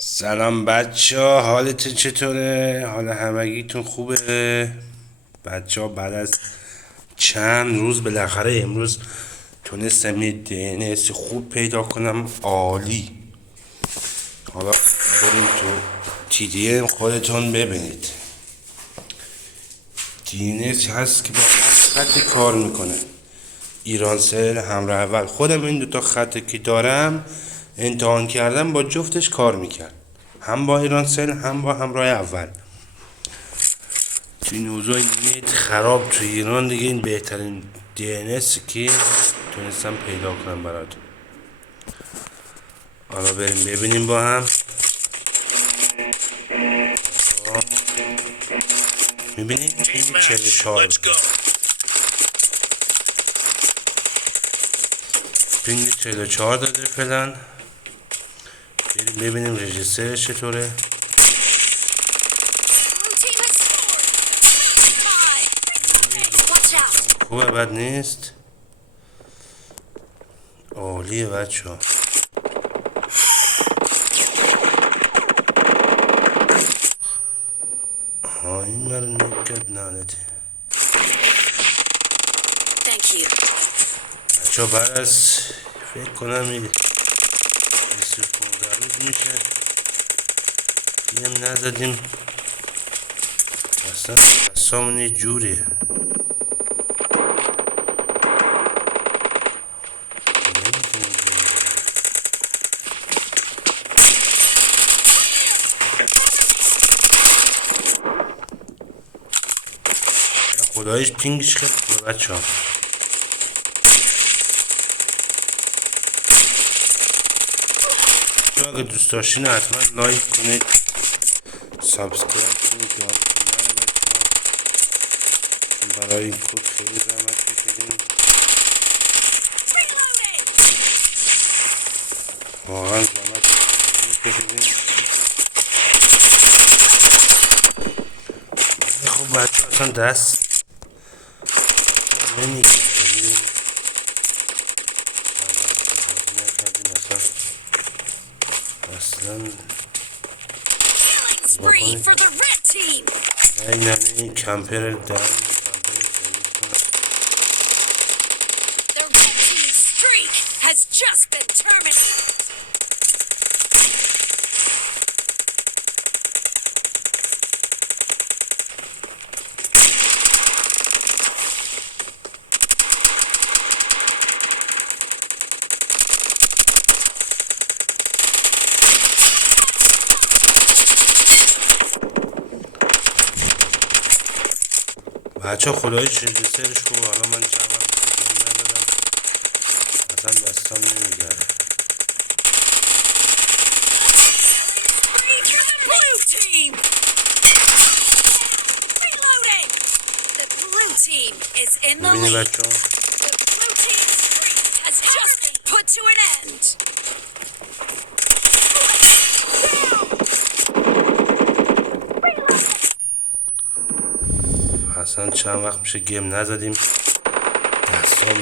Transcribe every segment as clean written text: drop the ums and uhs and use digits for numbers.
سلام بچه ها، حالتون چطوره؟ حال همگیتون خوبه؟ بچه ها بعد از چند روز بالاخره امروز تونستم یه DNS خوب پیدا کنم. عالی. حالا بریم تو TDM خودتون ببینید. DNS هست که با خط کار میکنه. ایرانسل همراه اول. خودم این دوتا خطی که دارم امتحان کردم، با جفتش کار میکرد، هم با ایرانسل هم با همراه اول. تو این اوضاع نت خراب تو ایران دیگه این بهترین DNS که تونستم پیدا کنم براتون. حالا بریم ببینیم با هم. میبینید پینگ 44 پینگ 44 داده فعلا. بریم ببینیم رجیسترش چطوره. خوبه، بد نیست. عالیه بچه ها. این مرا نکرد نالته. بچه ها بعد از فکر کنم یه 15 روز میشه هم نزدیم. اصلا دستامون یه جوریه. خدایش پینگش خیلی خوبه بچه ها. اگه دوست داشتین حتما لایک کنید، سابسکرایب کنید. یادتون نره بچه ها، برای این کد خیلی زحمت کشیدیم. واقعا زحمت کشیدیم. خب بچه ها اصلا دست نمیگه. اصلا این کمپر دارم. بچه خدایش رجیسترش خوبه. حالا من چند وقت ندادم، اصلا دستام نمیگرد. ببینی بچه ها، اصلا چند وقت میشه گیم نزدیم. دستام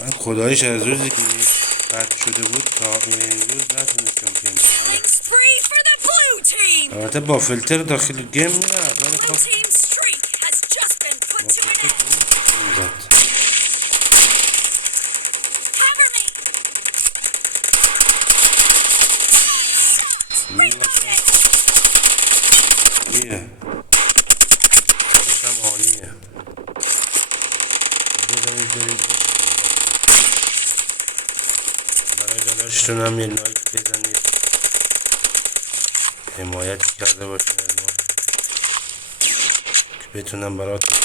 من خدایش از روزی که قطع شده بود تا امروز نتونستم گیم بزنم. البته با فیلتر داخل گیم میرد، ولی خب عالیه. عالیه. بزنید برید برای داداشتون هم یه لایک بزنید، حمایت کرده باشین از ما که بتونم براتون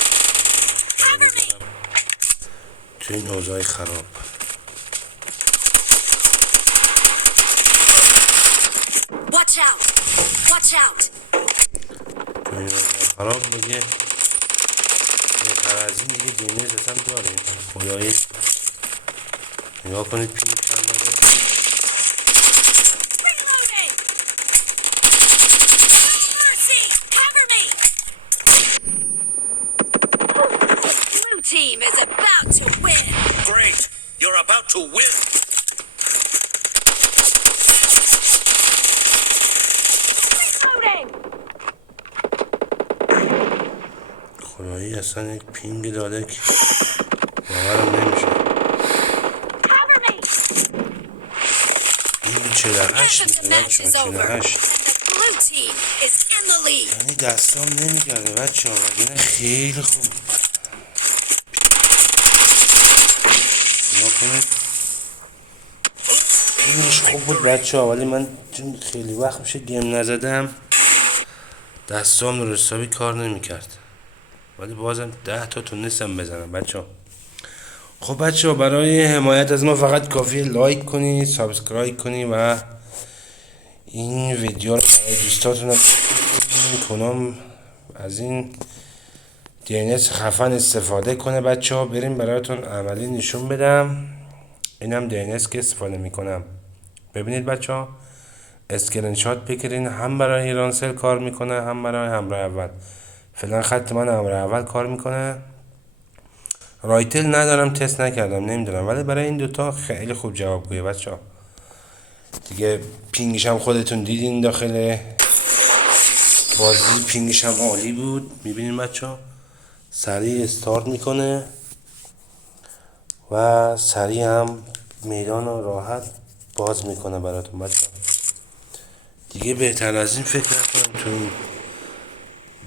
تو این اوضاع خراب Watch out! Watch out! تو این اوضاع خراب دیگه بهتر از این دیگه دینیز اصلا داریم خدایی نگاه کنید پینگ چند داره Reloading! No mercy! Cover me! Blue team is about to win! Great! You're about to win! Reloading! خدایی اصلا یک پینگ داده که باورم نمیشه Cover me! این 48 Half of the میده match بچه is ها over, 48 and the blue team is in the lead. یعنی دستام نمیگرده بچه ها وگرنه خیلی خوب نگاه کنید اینش خوب بود بچه ها ولی من چون خیلی وقت میشه گیم نزدم دستام رو حسابی کار نمیکرد ولی بازم 10 تا تونستم بزنم بچه ها خب بچه ها برای حمایت از ما فقط کافیه لایک کنید سابسکرایب کنید و این ویدیو رو برای دوستاتون هم کنم از این DNS خفن استفاده کنه بچه ها بریم برایتون عملی نشون بدم اینم DNS که استفاده میکنم ببینید بچه ها اسکرین شات بگیرین هم برای رانسل کار میکنه هم برای همراه اول فعلا خط من همراه اول کار میکنه رایتل ندارم تست نکردم نمیدونم ولی برای این دوتا خیلی خوب جوابگویه بچه ها دیگه پینگش هم خودتون دیدین داخل بازی پینگش هم عالی بود میبینین بچه ها سریع استارت میکنه و سریع هم میدان رو راحت باز میکنه براتون بچه ها دیگه بهتر از این فکر نکنم تو این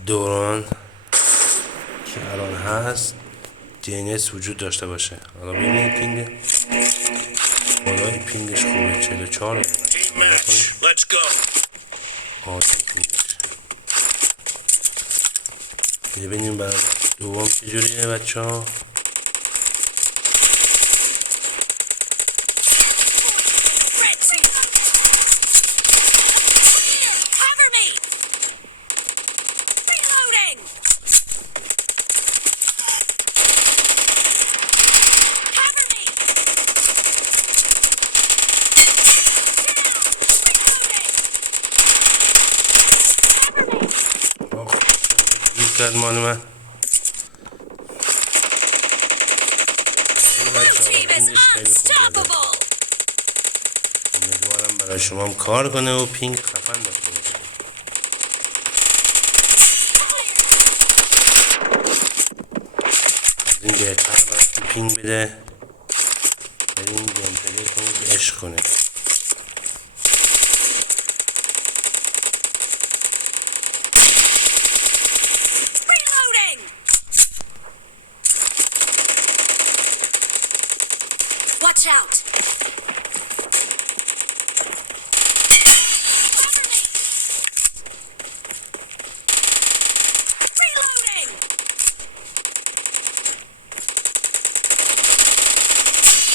دوران که الان هست DNS وجود داشته باشه حالا ببینید پینگ بالای پینگش خوبه 44 Team match, let's go! عالی پینگش ببینیم برای دوم چجوریه بچه ها Red team! Cover me! Reloading! Cover me! گیر کرد مال من این Blue بچه ها team is پینگش خیلی خوب داده unstoppable! امیدوارم برای شما هم کار کنه و پینگ خفن داشته باشه از این بهتر براتون پینگ بده بریم گیم پلی کنید عشق کنید Reloading! Watch out! Cover me! Reloading!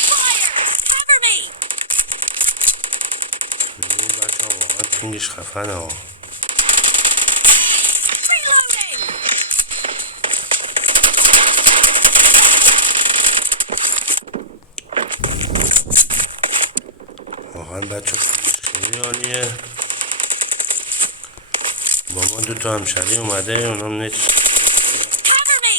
Fire! Cover me! ببینید بچه ها واقعا پینگش خفنه ها Reloading! واقعا بچه ها پینگش خیلی عالیه با ما دوتا همشری اومده اونم نت Cover me!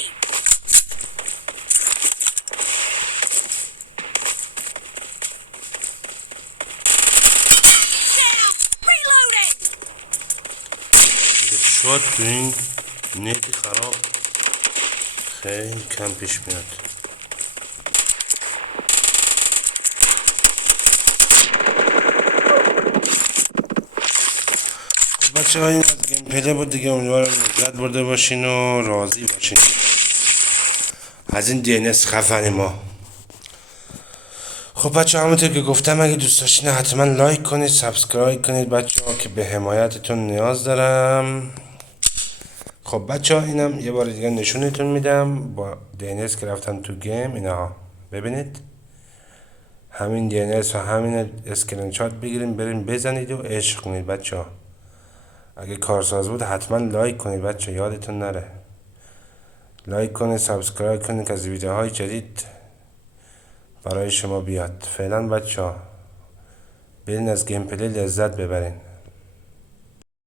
Down! Reloading! شد تو این نتی خراب خیلی کم پیش میاد خب بچه ها این از گیم پلی بود دیگه امیدوارم لذت برده باشین و راضی باشین از این DNS خفن ما خب بچه ها همونطور که گفتم اگه دوست داشتین حتما لایک کنید سابسکرایب کنید بچه ها که به حمایتتون نیاز دارم خب بچه ها اینم یه بار دیگه نشونتون میدم با DNS که رفتم تو گیم اینها ببینید همین DNS و همین اسکرین شات بگیریم بریم بزنید و عشق کنید بچه ها. اگه کارساز بود حتما لایک کنید بچه، یادتون نره لایک کنید، سابسکرایب کنید که از ویدیوهای جدید برای شما بیاد. فعلا بچه ها برین از گیم پلی لذت ببرین.